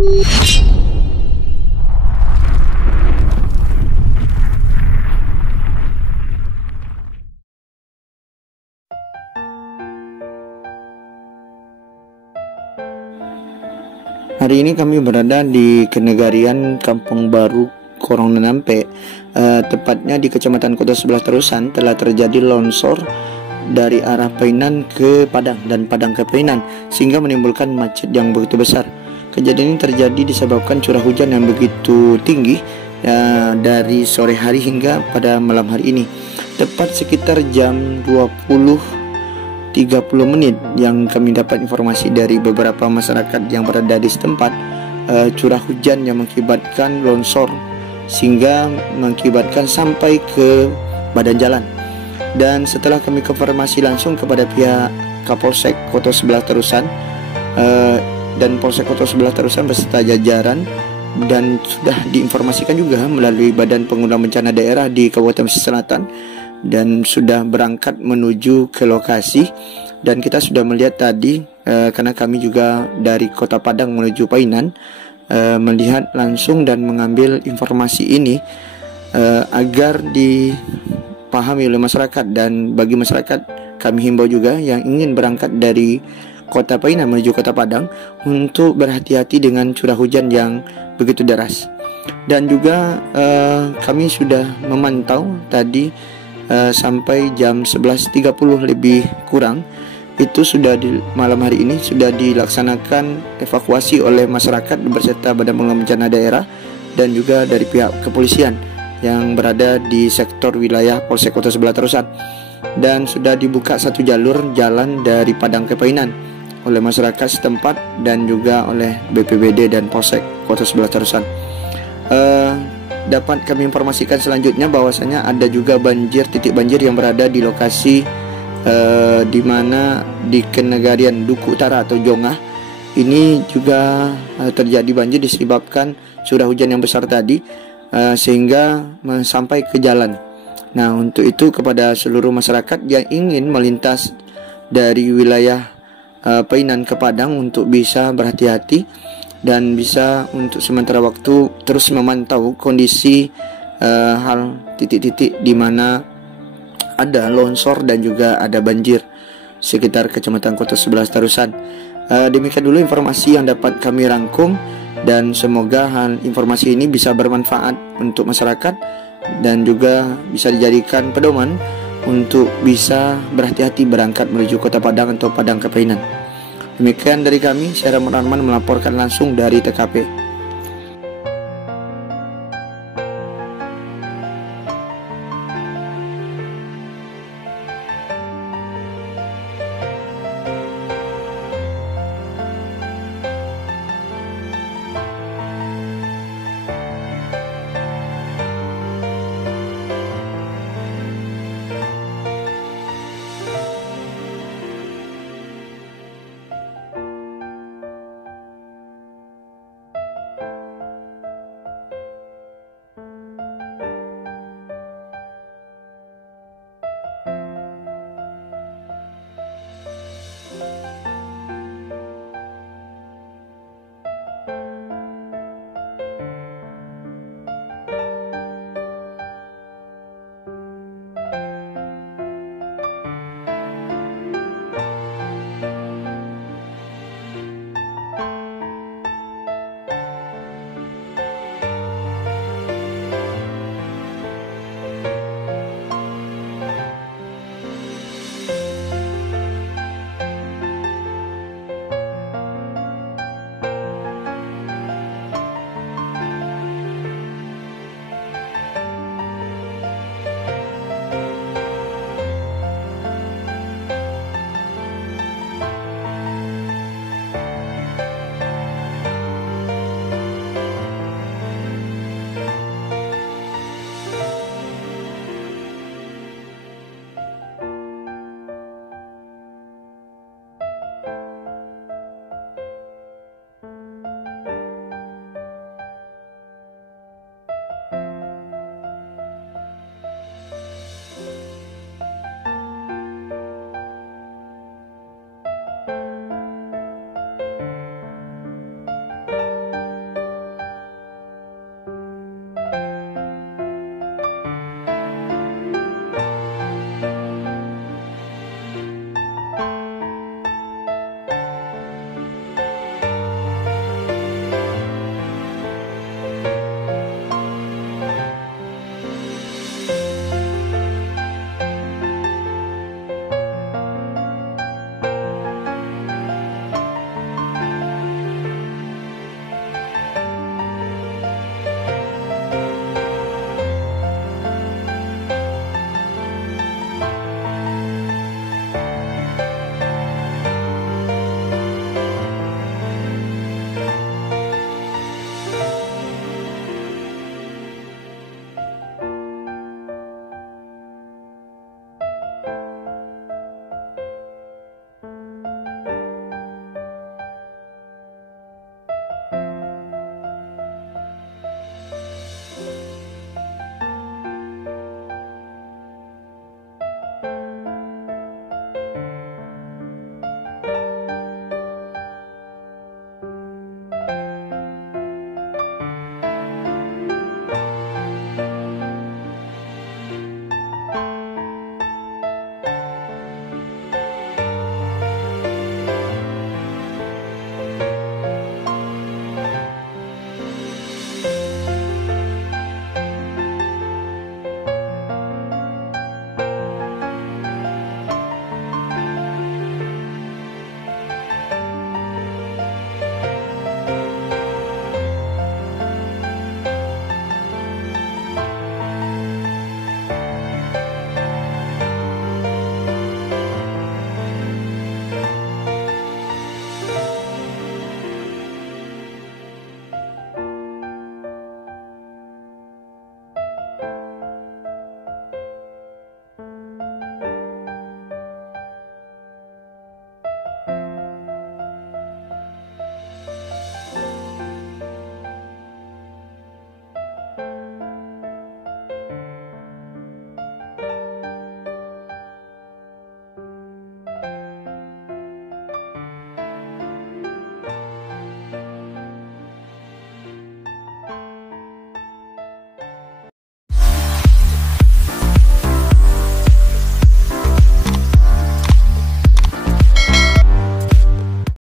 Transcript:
Hari ini kami berada di Kenegarian Kampung Baru Korong Nampe, tepatnya di Kecamatan Kota Sebelah Terusan. Telah terjadi longsor dari arah Painan ke Padang dan Padang ke Painan, sehingga menimbulkan macet yang begitu besar. Kejadian ini terjadi disebabkan curah hujan yang begitu tinggi dari sore hari hingga pada malam hari ini. Tepat sekitar jam 20.30 menit yang kami dapat informasi dari beberapa masyarakat yang berada di setempat, curah hujan yang mengakibatkan longsor sehingga mengakibatkan sampai ke badan jalan. Dan setelah kami konfirmasi langsung kepada pihak Kapolsek Kota Sebelah Terusan dan Polsek Kota Sebelah Terusan beserta jajaran, dan sudah diinformasikan juga melalui Badan Penanggulangan Bencana Daerah di Kabupaten Pesisir Selatan, dan sudah berangkat menuju ke lokasi. Dan kita sudah melihat tadi, karena kami juga dari Kota Padang menuju Painan, melihat langsung dan mengambil informasi ini agar dipahami oleh masyarakat. Dan bagi masyarakat, kami himbau juga yang ingin berangkat dari Kota Painan menuju Kota Padang untuk berhati-hati dengan curah hujan yang begitu deras. Dan juga kami sudah memantau tadi sampai jam 11.30 lebih kurang, itu sudah di malam hari ini sudah dilaksanakan evakuasi oleh masyarakat beserta Badan Penanggulangan Bencana Daerah dan juga dari pihak kepolisian yang berada di sektor wilayah Polsek Kota Sebelah Terusan. Dan sudah dibuka satu jalur jalan dari Padang ke Painan oleh masyarakat setempat dan juga oleh BPBD dan Polsek Kota Sebelah Terusan. Dapat kami informasikan selanjutnya bahwasanya ada juga titik banjir yang berada di lokasi di mana di Kenegarian Duku Utara atau Jongah. Ini juga terjadi banjir disebabkan curah hujan yang besar tadi, sehingga sampai ke jalan. Nah, untuk itu kepada seluruh masyarakat yang ingin melintas dari wilayah Painan ke Padang untuk bisa berhati-hati dan bisa untuk sementara waktu terus memantau kondisi hal titik-titik di mana ada longsor dan juga ada banjir sekitar Kecamatan Kota Sebelah Terusan. Demikian dulu informasi yang dapat kami rangkum, dan semoga informasi ini bisa bermanfaat untuk masyarakat dan juga bisa dijadikan pedoman untuk bisa berhati-hati berangkat menuju Kota Padang atau Padang ke Painan. Demikian dari kami, saya Rahman melaporkan langsung dari TKP.